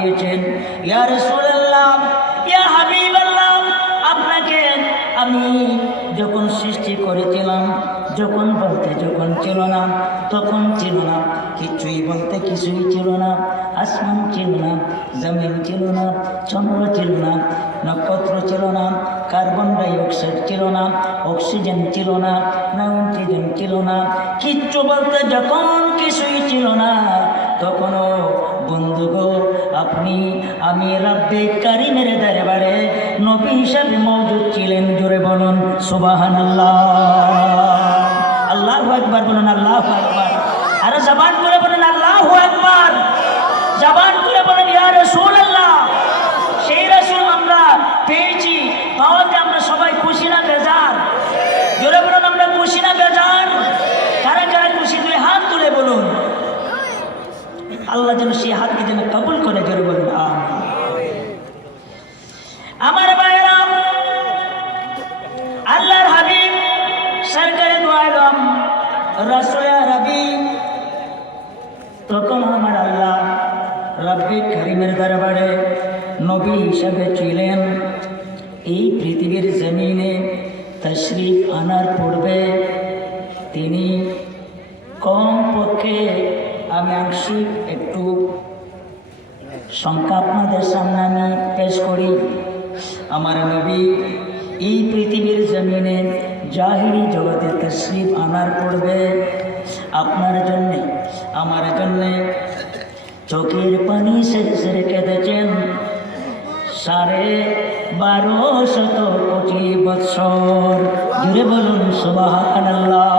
দিয়েছেন। ইয়া রাসূলুল্লাহ, ইয়া হাবিবাল্লাহ, আপনাকে আমি যখন সৃষ্টি করেছিলাম, যখন বলতে যখন ছিল না, তখন ছিল না, কিছুই বলতে কিছুই ছিল না। আসমান ছিল না, জমিন ছিল না, চন্দ্র ছিল না, নক্ষত্র ছিল না, কার্বন ডাই অক্সাইড ছিল না, অক্সিজেন ছিল না, নাইট্রোজেন ছিল না, কিচ্ছু বলতে যখন কিছুই ছিল না, তখনও বন্ধুগো আপনি আমি রাব্বে কারিমের দরবারে নবী হিসাবে মওজুদ ছিলেন। জোরে বলুন সুবহানাল্লাহ। আল্লাহু আকবার বলুন, আল্লাহু আকবার। আরে জবান করে বলুন আল্লাহু আকবার, জবান করে বলুন ইয়া রাসূলুল্লাহ। সেই রাসূল আমরা পেয়েছি, পাওয়াতে আমরা সবাই খুশি না বেজার? জোরে বলুন আমরা খুশি না বেজার? কারা কারা খুশি দুই হাত তুলে বলুন। আল্লাহ যেন সেই হাতকে যেন কবুল করে। জোরে বলুন আমিন। আমার ভাইরা, আল্লাহর হাবিব সরকারে দু আলম রাসূল আরবি, তখন আমার আল্লাহ রব্বে কারিমের দরবারে নবী হিসাবে ছিলেন। এই পৃথিবীর জমিনে তশরিফ আনার পূর্বে তিনি কমপক্ষে, আমি আংশিক একটু সংখ্যা আপনাদের সামনে আমি পেশ করি। আমার নবী এই পৃথিবীর জমিনে জাহিরি জগতে তশরিফ আনার পূর্বে আপনার জন্যে আমার জন্যে চোখের পানি সেরে সেরে কেঁদেছেন 12,500 কোটি বৎসর। জুড়ে বলুন সুবহানাল্লাহ।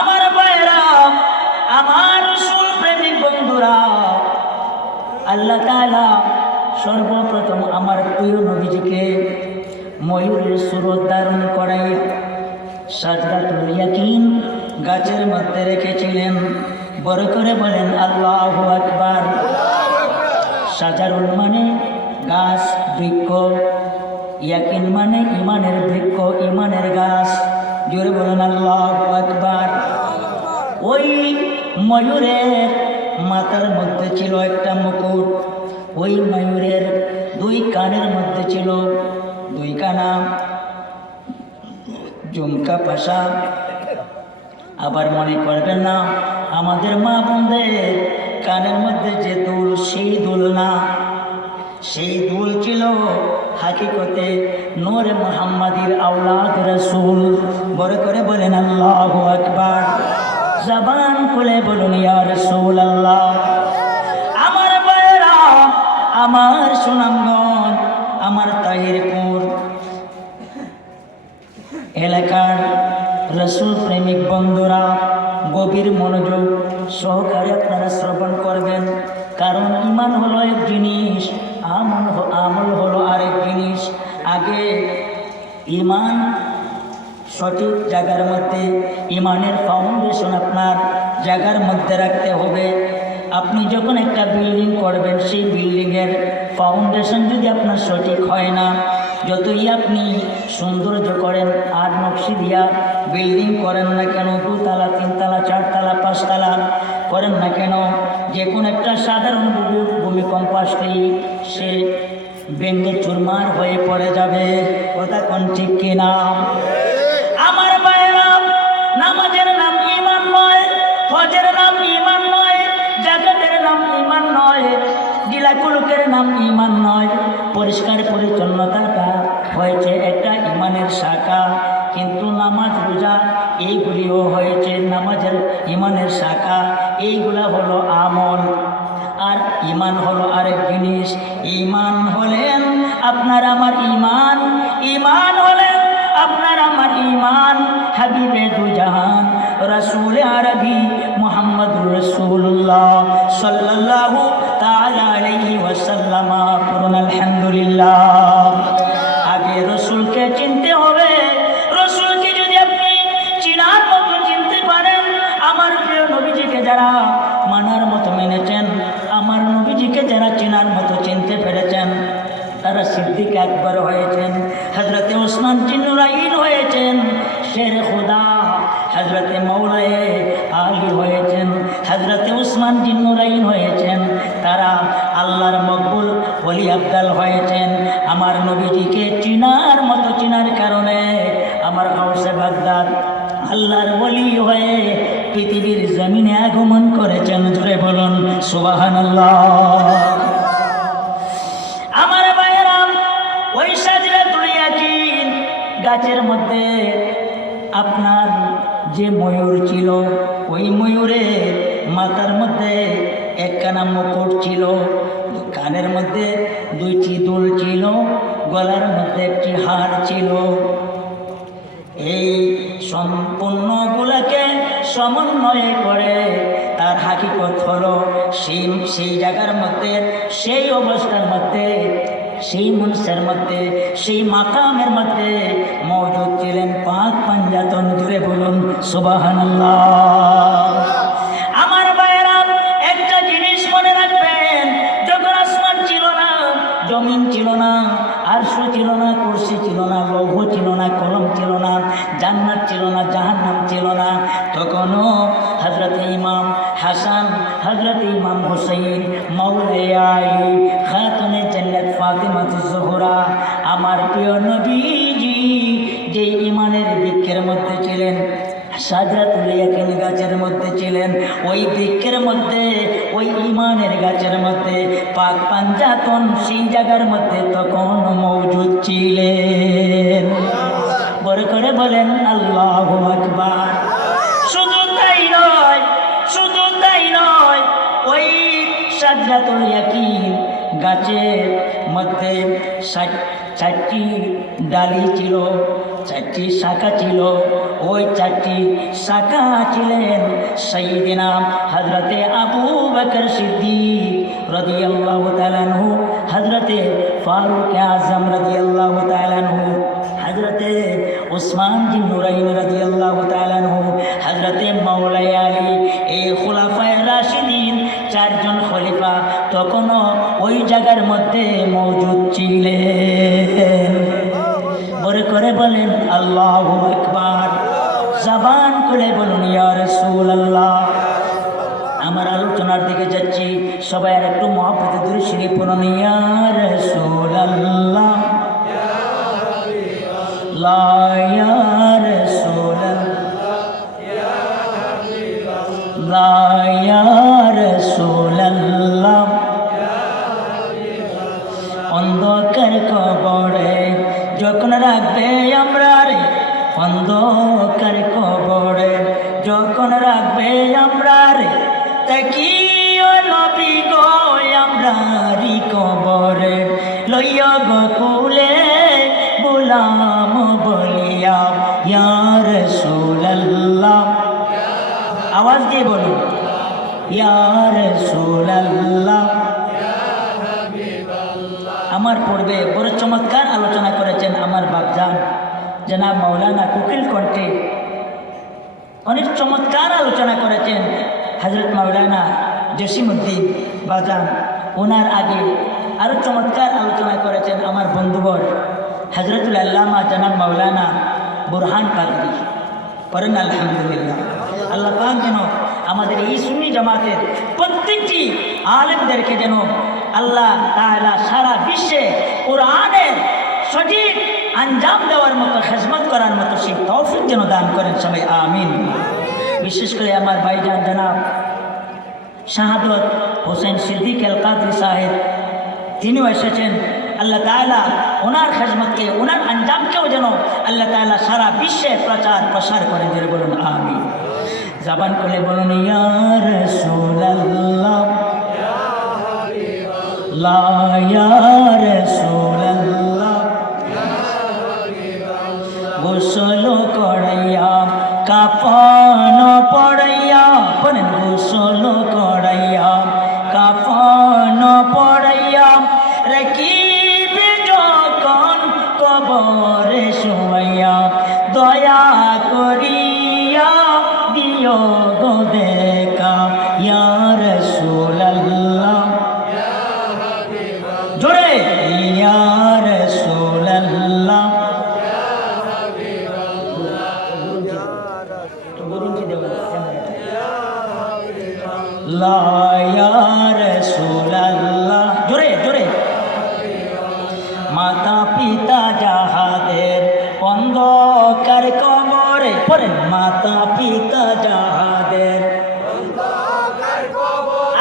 আমার ভাইরা, আমার রাসূল প্রেমিক বন্ধুরা, আল্লাহ তাআলা সর্বপ্রথম আমার প্রিয় নবীজিকে ময়ূরের সুরত ধারণ করাই সাজরাতুল ইয়াকিন গাছের মধ্যে রেখেছিলেন। বড় করে বলেন আল্লাহু আকবার। সাজারুল মানে গাছ, বৃক্ষ, ইয়াকিন মানে ইমানের বৃক্ষ, ইমানের গাছ। জোরে বলেন আল্লাহু আকবার। ওই ময়ূরের মাথার মধ্যে ছিল একটা মুকুট, ওই ময়ূরের 2 কানের মধ্যে ছিল 2 কানা ঝুমকা পাশা। আবার মনে করবেন না আমাদের মা বোনদের কানের মধ্যে যে দুল, সেই দুল না, সেই দুল ছিল হাকিকতে নূরে মুহাম্মাদির আওলাদ রাসূল। বড় করে বলেন আল্লাহু আকবার। জবান খুলে বলুন ইয়া রাসূলুল্লাহ। আমার ভাইরা, আমার সুনামগঞ্জ, আমার তাহিরপুর এলাকার রাসূল প্রেমিক বন্ধুরা, গভীর মনোযোগ সহকারে আপনারা শ্রবণ করবেন। কারণ ঈমান হলো এক জিনিস, আমল হলো আরেক জিনিস। আগে ঈমান সঠিক জায়গার মধ্যে, ঈমানের ফাউন্ডেশন আপনার জায়গার মধ্যে রাখতে হবে। আপনি যখন একটা বিল্ডিং করবেন, সেই বিল্ডিংয়ের ফাউন্ডেশন যদি আপনার সঠিক হয় না, যতই আপনি সৌন্দর্য করেন আর নকশি দিয়া বিল্ডিং করেন না কেন, 2 তলা 3 তলা 4 তলা 5 তলা করেন না কেন, যে কোনো একটা সাধারণ ভূমিকম্প আসলেই সে ভেঙে চুরমার হয়ে পড়ে যাবে। কথা কোন ঠিক কিনা? আমার ভাইরা, নামাজের নাম ঈমান নয়, হজের নাম ঈমান নয়, যাকাতের নাম ঈমান নয়, দিলাকুলুকের নাম ঈমান নয়। পরিষ্কার পরিচ্ছন্নতাটা হয়েছে একটা ঈমানের শাখা, কিন্তু নামাজ রোজা এইগুলিও হয়েছে নামাজের ঈমানের শাখা। এইগুলা হলো আমল, আর ঈমান হলো আরেক জিনিস। ঈমান হলেন আপনার আমার ঈমান, ঈমান হলেন আপনার আমার ঈমান হাবিবে দু জাহান রাসূল আরবি মুহাম্মদুর রাসূলুল্লাহ সাল্লাল্লাহু তাআলা আলাইহি ওয়াসাল্লাম। পড়ুন আলহামদুলিল্লাহ। আগে রসুলকে চিনতে হবে। রসুলকে যদি আপনি চিনার মতো চিনতে পারেন, আমার প্রিয় নবীজিকে যারা মানার মতো মেনেছেন, আমার নবীজিকে যারা চিনার মতো চিনতে পেরেছেন, তারা সিদ্দিক আকবর হয়েছেন, হযরতে ওসমান জিন্নুরাইন হয়েছেন, শের খুদা হযরতে মৌলায়ে আলী হয়েছেন, হযরতে ওসমান জিন্নুরাইন হয়েছেন। তারা আল্লাহর ওলি হয়ে পৃথিবীর জমিনে আগমন করেছেন। জোরে বলুন সুবহানাল্লাহ। আমার ভাইয়েরা, ওই সাজরাতুল ইয়াকিন গাছের মধ্যে আপনার যে ময়ূর ছিল, ওই ময়ূরের মাথার মধ্যে একখানা মুকুট ছিল, কানের মধ্যে দুইটি দুল ছিল, গলার মধ্যে একটি হার ছিল। এই সম্পূর্ণগুলাকে সমন্বয় করে তার হাকিকত হলো সেই জায়গার মধ্যে, সেই অবস্থার মধ্যে, সেই মনসের মধ্যে, সেই মাকামের মধ্যে মওজুদ ছিলেন পাক পাঞ্জাতন। জুড়ে বলুন সুবহানাল্লাহ। আমার ভাইয়েরা, একটা জিনিস মনে রাখবেন, যখন আসমান ছিল না, জমিন ছিল না, আরশ ছিল না, কুরসি ছিল না, লৌহ ছিল না, কলম ছিল না, জান্নাত ছিল না, জাহান্নাম ছিল না, তখনও হযরত ইমাম হাসান, হযরত ইমাম হুসাইন, মাওলায়ে আলী, খাতুনে জান্নাত ফাতিমাতুজ জোহরা, আমার প্রিয় নবীজি যে ইমানের বৃক্ষের মধ্যে ছিলেন, সাজরাতুল ইয়াকিন গাছের মধ্যে ছিলেন, ওই বৃক্ষের মধ্যে, ওই ইমানের গাছের মধ্যে পাক পাঞ্জাতন সেই জায়গার মধ্যে তখন মওজুদ ছিলেন। বড় করে বলেন আল্লাহু আকবার। শুধু তাই নয়, শুধু তাই নয়, ওই সাজরাতুল ইয়াকিন গাছের মধ্যে 4টি ডালি ছিল, 4টি শাখা ছিল। ওই 4টি শাখা ছিলেন সাইয়্যিদিনা হযরতে আবু বকর সিদ্দিক রাদিয়াল্লাহু তাআলা আনহু, হযরতে ফারুক আযম রাদিয়াল্লাহু তাআলা আনহু, হযরতে উসমান বিন নুরাইন রাদিয়াল্লাহু তাআলা আনহু, হযরতে মাওলায়ে আলী। এই খুলাফায়ে রাশিদিন 4 জন খলিফা তখনও ওই জায়গার মধ্যে মওজুদ ছিলেন। বড় করে বলেন আল্লাহু আকবার। জবান খুলে বলুন ইয়া রাসূলুল্লাহ। আমার আলোচনার দিকে যাচ্ছি, সবাই আর একটু মহব্বতে দরুদ শরীফ পড়ুন। ইয়া রাসূলুল্লাহ, লা ইয়া রাসূলুল্লাহ, লা ইয়া রাসূলুল্লাহ। অন্ধকার কবরে যখন রাখবে আমরা রে, অন্ধকার কবরে যখন রাখবে আমরা রে, তাকিও নবী গো আমরারি কবরে, লইয়া বকুলে গোলাম বলিয়া ইয়া রাসূলুল্লাহ। আওয়াজ দিয়ে বলুন ইয়া রাসূলুল্লাহ। আমার পূর্বে বড় চমৎকার আলোচনা করেছেন আমার বাপজান জনাব মাওলানা কোকিল কণ্ঠে, অনেক চমৎকার আলোচনা করেছেন হযরত মাওলানা জসিমউদ্দিন বাজান। ওনার আগে আরও চমৎকার আলোচনা করেছেন আমার বন্ধুবর হযরতুল আল্লামা জনাব মাওলানা বুরহান কাদরি। পড়েন আলহামদুলিল্লাহ। আল্লাহ পাক যেন আমাদের এই সুন্নি জামাতের প্রত্যেকটি আলেমদেরকে যেন আল্লাহ তাআলা সারা বিশ্বে কোরআনের সঠিক আঞ্জাম দেওয়ার মতো, খেদমত করার মতো সেই তৌফিক যেন দান করেন সবাই আমিন। বিশেষ করে আমার ভাইজান জনাব শাহাদত হোসেন সিদ্দিক আল কাদরি সাহেব, তিনিও এসেছেন। আল্লাহ তাআলা ওনার খেদমতকে, ওনার আঞ্জামকেও যেন আল্লাহ তাআলা সারা বিশ্বে প্রচার প্রসার করেন। যেন বলুন আমিন। জবান খুলে বলুন ইয়া রাসূলুল্লাহ, লা ইয়া রাসূলুল্লাহ। গোসল করাইয়া কাফন পড়াইয়া, বলেন গোসল করাইয়া কাফন পড়াইয়া, রাখিবে যখন কবরে শুয়াইয়া, দয়া করিয়া দিও গো দেখা ইয়া রাসূলুল্লাহ। জোরে ইয়া রাসূলুল্লাহ। পড়েন মাতা পিতা যাহাদের,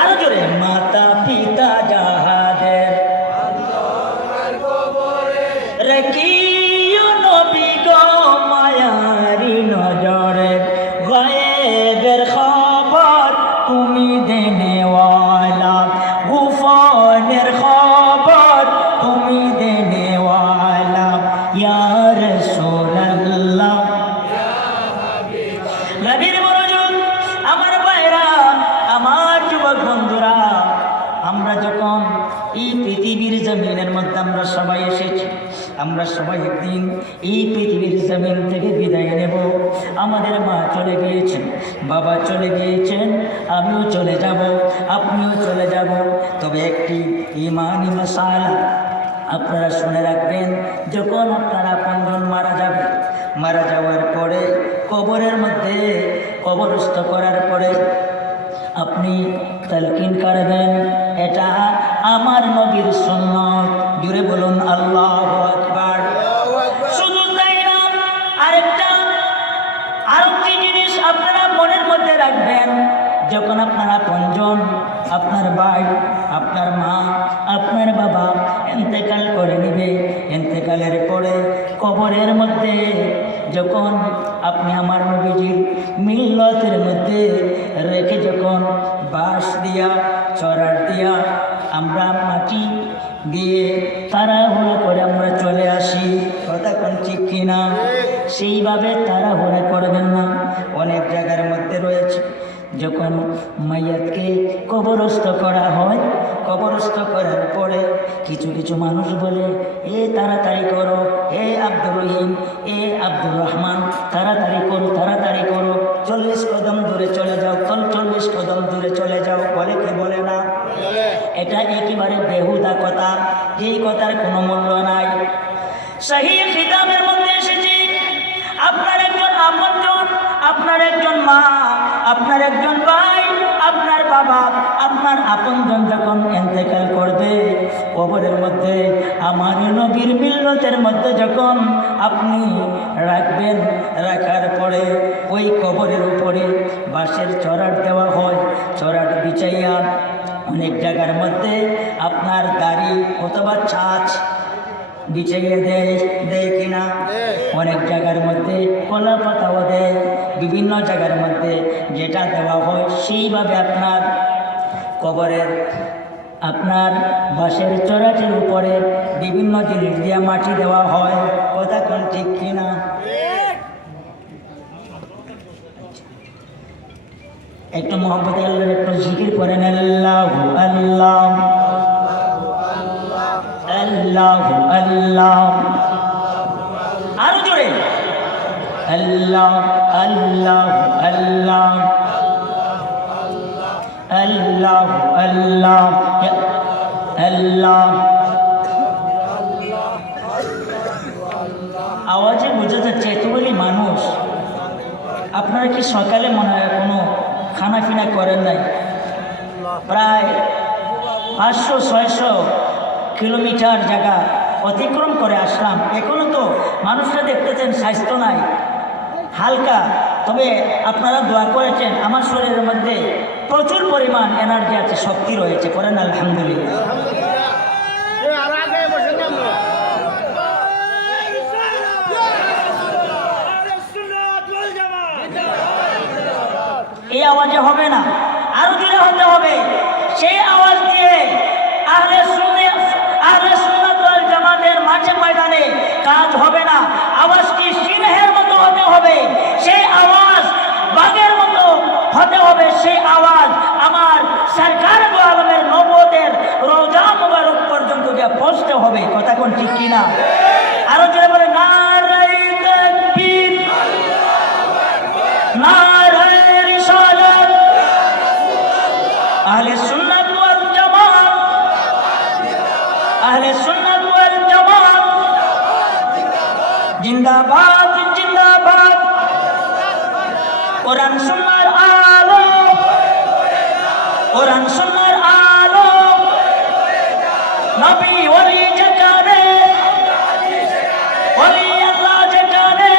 আরো জোরে মাতা পিতা যাহাদের, রাখিও নবী গো মায়ারি নজরে, গায়েবের খবর তুমি দেনেওয়ালা, গুফনের খবর তুমি দেনেওয়ালা, ইয়া রাসূলুল্লাহ। নবীর মনোযোগ আমার ভাইরা, আমার যুবক বন্ধুরা, আমরা যখন এই পৃথিবীর জমিনের মধ্যে আমরা সবাই এসেছি, আমরা সবাই একদিন এই পৃথিবীর জমিন থেকে বিদায় নেব। আমাদের মা চলে গিয়েছেন, বাবা চলে গিয়েছেন, আমিও চলে যাব, আপনিও চলে যাব। তবে একটি ঈমানি মাসালা আপনারা শুনে রাখবেন, যখন আপনারা আপনজন মারা যাবে, মারা যাওয়ার পরে কবরের মধ্যে কবরস্থ করার পরে আপনি তালকিন করবেন, এটা আমার নবীর সুন্নাত। জুড়ে বলুন আল্লাহু আকবার। শুধু তাই না, আরেকটি জিনিস আপনারা মনের মধ্যে রাখবেন, যখন আপনারা আপনজন, আপনার ভাই, আপনার মা, আপনার বাবা ইন্তেকাল করে নেবে, ইন্তেকালের পরে কবরের মধ্যে যখন আপনি আমার নবীজির মিল্লতের মধ্যে রেখে যখন বাঁশ দিয়া, চড়ার দিয়া, আমরা মাটি দিয়ে তাড়াহুড়া করে আমরা চলে আসি, কথা কোন ঠিক কিনা? সেইভাবে তাড়াহুড়া করবেন না। অনেক জায়গার মধ্যে রয়েছে, যখন মাইয়াতকে কবরস্থ করা হয়, কবরস্থ করার পরে কিছু কিছু মানুষ বলে, এ তাড়াতাড়ি করো, এ আব্দুর রহিম, এ আব্দুর রহমান, তাড়াতাড়ি করো, তাড়াতাড়ি করো, 40 কদম দূরে চলে যাও, 40 কদম দূরে চলে যাও। বলে কি বলে না? এটা একেবারে বেহুদা কথা, এই কথার কোনো মূল্য নাই। সহিহ কিতাবের মধ্যে এসেছে, আপনার একজন আপনজন, আপনার একজন মা, আপনার একজন ভাই, আপনার বাবা, আপনার আপনজন যখন ইন্তেকাল করবে, কবরের মধ্যে আমার নবীর মিল্লতের মধ্যে যখন আপনি রাখবেন, রাখার পরে ওই কবরের উপরে বাঁশের চড়াট দেওয়া হয়, চড়াট বিছাইয়া অনেক জায়গার মধ্যে আপনার দাড়ি অথবা ছাঁচ বিছাইয়ে দেয় কিনা? অনেক জায়গার মধ্যে কলা পাতাও দেয়, বিভিন্ন জায়গার মধ্যে যেটা দেওয়া হয় সেইভাবে আপনার কবরের আপনার বাঁশের চড়াটের উপরে বিভিন্ন জিনিস দিয়ে মাটি দেওয়া হয়, কথা কোন ঠিক কিনা? একটু মোহাম্মদ আল্লাহর একটু জিকির করেন, আল্লাহু আল্লাহ, আল্লাহু আল্লাহ, আরো জোরে আল্লাহ, আল্লাহ, আল্লাহ, আল্লাহ, আল্লাহ, আল্লাহ। আওয়াজে বোঝা যাচ্ছে এতগুলি মানুষ। আপনারা কি সকালে মনে হয় কোনো খানা পিনা করেন নাই? প্রায় 500-600 কিলোমিটার জায়গা অতিক্রম করে আসলাম, এখনো তো মানুষরা দেখতেছেন স্বাস্থ্য নাই, হালকা। তবে আপনারা দোয়া করেছেন, আমার শরীরের মধ্যে প্রচুর পরিমাণ এনার্জি আছে, শক্তি রয়েছে, করেন আলহামদুলিল্লাহ। এই আওয়াজে হবে না, আরো জোরে হতে হবে। সেই আওয়াজ দিয়ে আহলে সুন্নাত ওয়াল জামাতের মাঠে ময়দানে কাজ হবে না। আওয়াজটি সিংহের মতো হতে হবে, সেই আওয়াজ বাঘের মতো হতে হবে, সেই আওয়াজ আমার সরকার দু আলমের নবুয়তের রওজা মুবারক পর্যন্ত গিয়ে পৌঁছতে হবে, কথা কোন ঠিক কিনা? আরো জোরে বলে নারে তাকবীর, নারে রিসালাত। আহলে সুন্নাত ওয়াল জামাত, আহলে সুন্নাত ওয়াল জামাত জিন্দাবাদ, জিন্দাবাদ। কোরআন সুন্নাহর আলো, কোরআন সুন্নাহর আলো, নবী ওলি যেখানে, ওলি আল্লাহ যেখানে,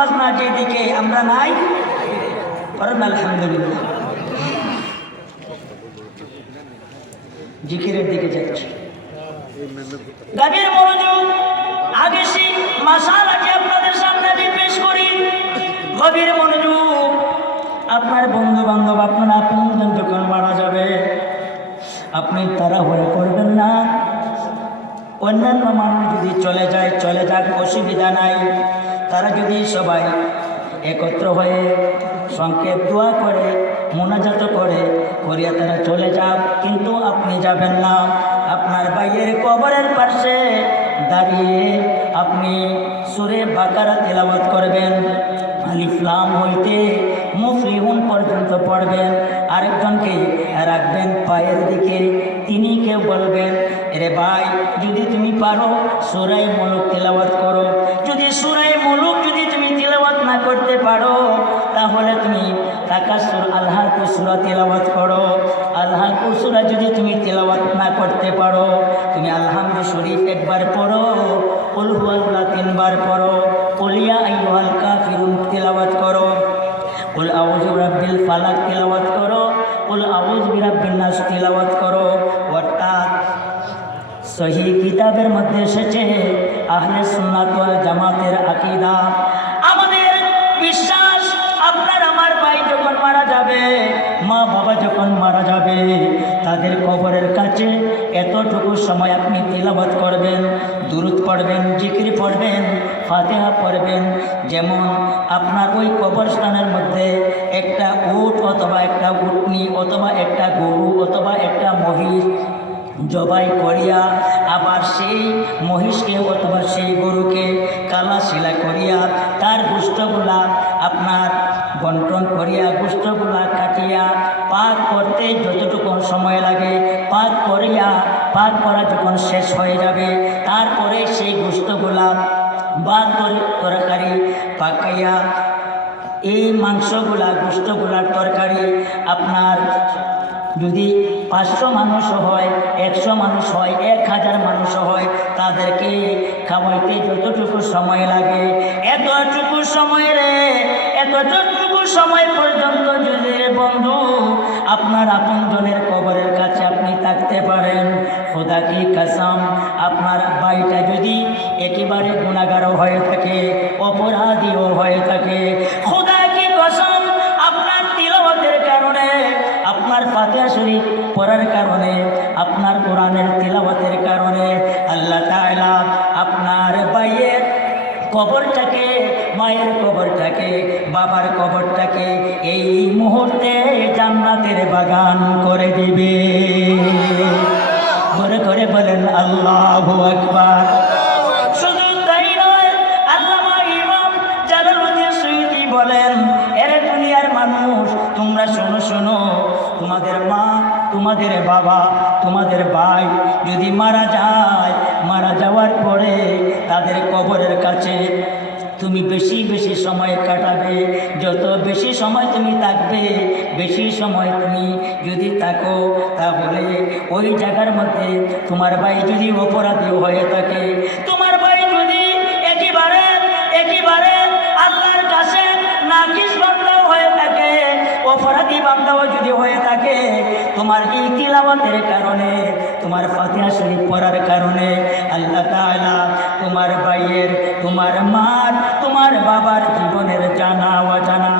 বাজনা যেদিকে আমরা নাই পড়েন আলহামদুলিল্লাহ। জিকিরের দিকে যাচ্ছি, গভীর মনোযোগ। আগে সেই মাসালাটি আপনাদের সামনে আমি পেশ করি। গভীর মনোযোগ। আপনার বন্ধু বান্ধব, আপনার আপনজন যখন মারা যাবে, আপনি তাড়াহুড়ো করবেন না। অন্যান্য মানুষ যদি চলে যায়, চলে যাক, অসুবিধা নাই। তারা যদি সবাই একত্র হয়ে সংক্ষেপ দোয়া করে, মোনাজাত করে করিয়া তারা চলে যাক, কিন্তু আপনি যাবেন না। আপনার ভাইয়ের কবরের পাশে দাঁড়িয়ে আপনি সূরা বাকারা তেলাওয়াত করবেন। আলিফ লাম হইতে মুফলিহুন পর্যন্ত পড়বেন। আরেকজনকে রাখবেন পায়ের দিকে, তিনি কেউ বলবেন, এরে ভাই যদি তুমি পারো সূরা মুলক তেলাওয়াত করো। যদি সূরা মুলক যদি তুমি তেলাওয়াত না করতে পারো, তাহলে তুমি তাকাসুর আল-হাকুম সূরা তেলাওয়াত করো। আল-হাকুম সূরা যদি তুমি তেলাওয়াত না করতে পারো, তুমি আলহামদু শরীফ একবার পড়ো, কুল হুয়াল্লাহ 3 বার পড়ো, কুল ইয়া আইয়ুহাল কাফিরুন তেলাওয়াত করো, কুল আউযু বিরাব্বিল ফালাক তেলাওয়াত করো, কুল আউযু বিরাব্বিন নাস তেলাওয়াত করো। অর্থাৎ সহিহ কিতাবের মধ্যে এসেছে আহলে সুন্নাত ওয়াল জামাতের আকীদা, আমাদের বিশ্বাস, আপনার আমার ভাই যখন মারা যাবে, মা বাবা যখন মারা যাবে, তাদের কবরের কাছে এতটুকু সময় আপনি তেলাওয়াত করবেন, দুরূদ পড়বেন, জিকির পড়বেন, ফাতিহা পড়বেন। যেমন আপনার ওই কবরস্থানের মধ্যে একটা উট অথবা একটা উটনি অথবা একটা গরু অথবা একটা মহিষ জবাই করিয়া, আবার সেই মহিষকে অথবা সেই গরুকে কালা শিলা করিয়া তার গোশতগুলা আপনার বন্টন করিয়া, গোশতগুলা কাটিয়া পাক করতে যতটুকু সময় লাগে, পাক করিয়া পাক করা যখন শেষ হয়ে যাবে, তারপরে সেই গোশতগুলা বা তরকারি পাকাইয়া এই মাংসগুলা গোশতগুলার তরকারি আপনার যদি 500 মানুষ হয়, 100 মানুষ হয়, 1000 মানুষ হয়, তাদেরকে খাওয়াইতে যতটুকু সময় লাগে, এতটুকু সময় এতটুকু সময় পর্যন্ত যদি বন্ধু আপনার আপনজনের কবরের কাছে আপনি থাকতে পারেন, খোদা কি কসম, আপনার ভাইটা যদি একেবারে গুনাহগার হয়ে থাকে, অপরাধীও হয়ে থাকে, খোদা কি কসম, আপনার তিলাওয়াতের কারণে, আপনার ফাতিহা শরীফ পড়ার কারণে, আপনার কোরআনের তিলাওয়াতের কারণে আল্লাহ তাআলা আপনার ভাইয়ের কবরটাকে, মায়ের কবরটাকে, বাবার কবরটাকে এই মুহূর্তে জান্নাতের বাগান করে দিবে। ঘরে ঘরে বলেন আল্লাহু আকবার। শুধু তাই নয়, আল্লামা ইমাম জালালউদ্দিন সুয়ুতী বলেন, এরে দুনিয়ার মানুষ, তোমরা শোনো শোনো, তোমাদের মা, তোমাদের বাবা, তোমাদের ভাই যদি মারা যায়, মারা যাওয়ার পরে তাদের কবরের কাছে তুমি বেশি বেশি সময় কাটাবে। যত বেশি সময় তুমি থাকবে, বেশি সময় তুমি যদি থাকো, তাহলে ওই জায়গার মধ্যে তোমার ভাই যদি অপরাধী হয়ে থাকে, তোমার ভাই যদি একেবারে আল্লাহর কাছে নাকিস বান্দাও হয়ে থাকে, অপরাধী বান্দাও যদি হয়ে থাকে, তোমার এই তিলাওয়াতের কারণে, তোমার ফাতিহা শরীফ পড়ার কারণে আল্লাহ তাআলা তোমার ভাইয়ের, তোমার মার, তোমার বাবার জীবনের জানা অজানা,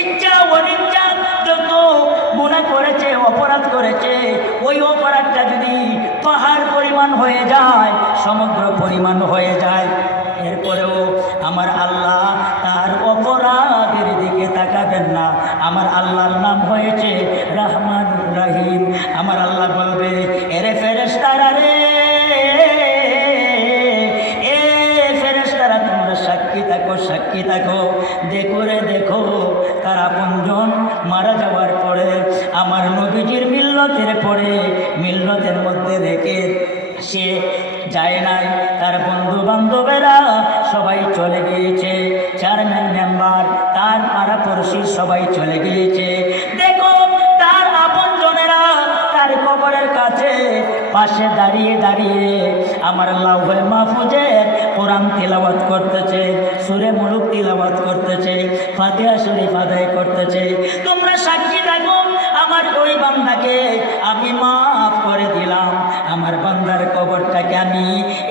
ইচ্ছা অনিচ্ছা যত গুনাহ করেছে, অপরাধ করেছে, ওই অপরাধটা যদি পাহাড় পরিমাণ হয়ে যায়, সমুদ্র পরিমাণ হয়ে যায়, এরপরেও আমার আল্লাহ তার অপরাধের দিকে তাকাবেন না। আমার আল্লাহর নাম হয়েছে রহমানুর রহিম। আমার আল্লাহ বলবে, এরে ফেরেশতারা রে, এ ফেরেশতারা তোমরা সাক্ষী থাকো, সাক্ষী থাকো, দেখো রে দেখো, তার আপনজন মারা যাওয়ার পরে আমার নবীজির মিল্লতের পরে, মিল্লতের মধ্যে রেখে সে যায় নাই, তার বন্ধু বান্ধবেরা সবাই চলে গিয়েছে, চেয়ারম্যান মেম্বার, তার পাড়াপড়শি সবাই চলে গিয়েছে। দেখো তার আপনজনেরা তার কবরের কাছে পাশে দাঁড়িয়ে দাঁড়িয়ে আমার লাউহে মাহফুজের কোরআন তিলাওয়াত করতেছে, সূরা মুলুক তিলাওয়াত করতেছে, ফাতিহা শরীফ আদায় করতেছে। তোমরা সাক্ষী থাকো, আমার ওই বান্দাকে আমি মাফ করে দিলাম, আমার বান্দার কবরটাকে আমি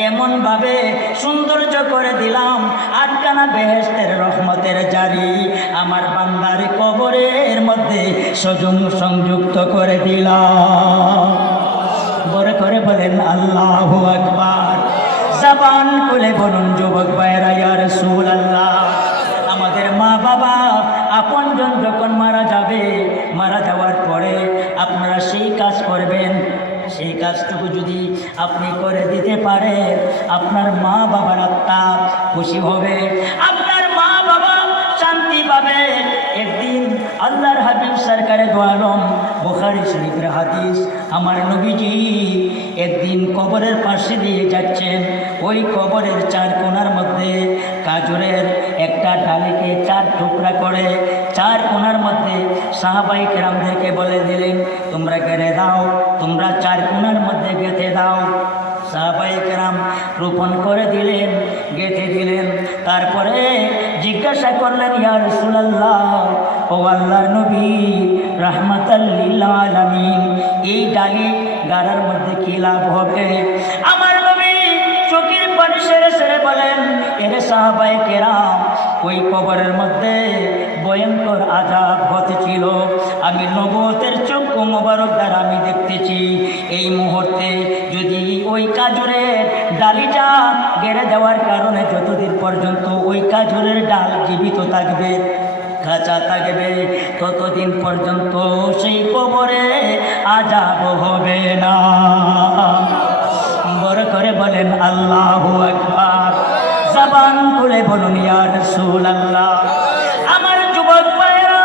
এমনভাবে সৌন্দর্য করে দিলাম, আটখানা বেহেশতের রহমতের জারি আমার বান্দার কবরের মধ্যে সংযুক্ত করে দিলাম। বড় করে বলেন আল্লাহু আকবার। জবান খুলে বলুন যুবক ভাইরা, ইয়া রাসূলুল্লাহ। আমাদের মা বাবা আপনজন যখন মারা যাবে, মারা যাওয়ার পরে আপনারা সেই কাজ করবেন, সেই কাজটুকু যদি আপনি করে দিতে পারেন, আপনার মা বাবার আত্মা খুশি হবে, আপনার মা বাবা শান্তি পাবে। একদিন আল্লাহর হাবিব সরকারে দো আলম, বুখারী শরীফের হাদিস, আমার নবীজি একদিন কবরের পাশে দিয়ে যাচ্ছেন। ওই কবরের চার কোণার মধ্যে কাজরের একটা ডালিকে চার টুকরা করে চার কোণার মধ্যে সাহাবাই কেরামদেরকে বলে দিলেন, তোমরা গেড়ে দাও, তোমরা চার কোণার মধ্যে গেঁথে দাও। সাহাবাই কেরাম রোপণ করে দিলেন, গেঁথে দিলেন। তারপরে জিজ্ঞাসা করলেন, ইয়া রাসূলুল্লাহ, ও আল্লাহর নবী রাহমাতাল লিল আলামিন, এই ডালি গাড়ার মধ্যে কি লাভ হবে? আমার নবী চোখের পানি সেরে সেরে বলেন, এরে সাহাবায়ে কেরাম, ওই কবরের মধ্যে ভয়ঙ্কর আযাব হতেছিল, আমি নবুয়তের চক্ষু মোবারক দ্বারা আমি দেখতেছি। এই মুহূর্তে যদি ওই কাজরের ডালিটা গেড়ে দেওয়ার কারণে যতদিন পর্যন্ত ওই কাজরের ডাল জীবিত থাকবে, কাঁচা থাকবে, ততদিন পর্যন্ত সেই কবরে আযাব হবে না। বড় করে বলেন আল্লাহু আকবার। জবান খুলে বলুন ইয়া রাসূলুল্লাহ। আমার যুবক ভাইরা,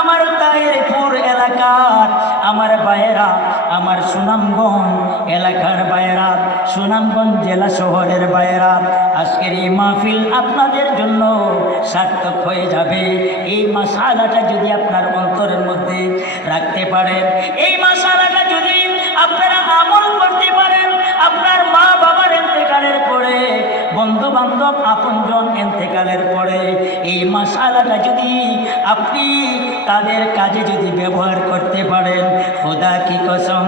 আমার তাহিরপুর এলাকার আমার ভাইয়েরা, আমার সুনামগঞ্জ এলাকার ভাইয়েরা, সুনামগঞ্জ জেলা শহরের ভাইয়েরা, আজকের এই মাহফিল আপনাদের জন্য সার্থক হয়ে যাবে। এই মাসালাটা যদি আপনার অন্তরের মধ্যে রাখতে পারেন, এই মাসালাটা যদি আপনারা আমল করতে পারেন, আপনার মা বাবার ইন্তেকালের পরে, বন্ধু বান্ধব আপনজন ইন্তেকালের পরে এই মাসালাটা যদি আপনি তাদের কাজে যদি ব্যবহার করতে পারেন, খোদা কি কসম,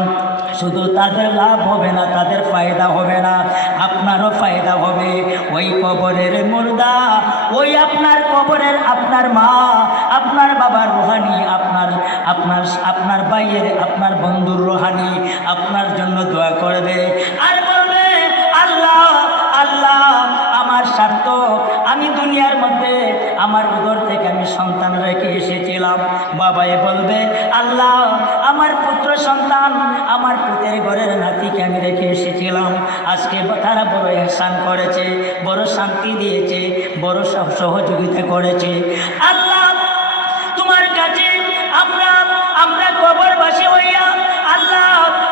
শুধু তাদের লাভ হবে না, তাদের ফায়দা হবে না, আপনারও ফায়দা হবে। ওই কবরের মুর্দা, ওই আপনার কবরের আপনার মা, আপনার বাবার রুহানি, আপনার ভাইয়ের, আপনার বন্ধুর রুহানি আপনার জন্য দোয়া করবে আর বলবে, আল্লাহ আল্লাহ, আমার স্বার্থ, আমি দুনিয়ার মধ্যে আমার উদর থেকে আমি সন্তান রেখে এসেছিলাম। বাবাই বলবে, আল্লাহ আমার পুত্র সন্তান, আমার পুত্রের ঘরের নাতিকে আমি রেখে এসেছিলাম, আজকে তারা বড় ইহসান করেছে, বড় শান্তি দিয়েছে, বড় সহযোগিতা করেছে। আল্লাহ তোমার কাছে আমরা কবরবাসী হইয়া আল্লাহ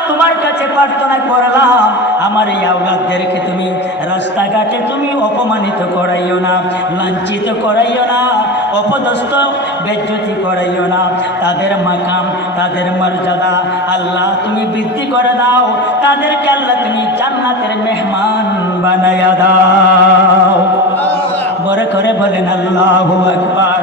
তোমার কাছে প্রার্থনা করলাম, আমার এই আওলাদদেরকে তুমি রাস্তাঘাটে তুমি অপমানিত করাইও না, লাঞ্ছিত করাইও না, অপদস্থ বেজ্জতি করাইও না, তাদের মাকাম, তাদের মর্যাদা আল্লাহ তুমি বৃদ্ধি করে দাও, তাদেরকে আল্লাহ তুমি জান্নাতের মেহমান বানাইয়া দাও। বড় করে বলেন আল্লাহু আকবার।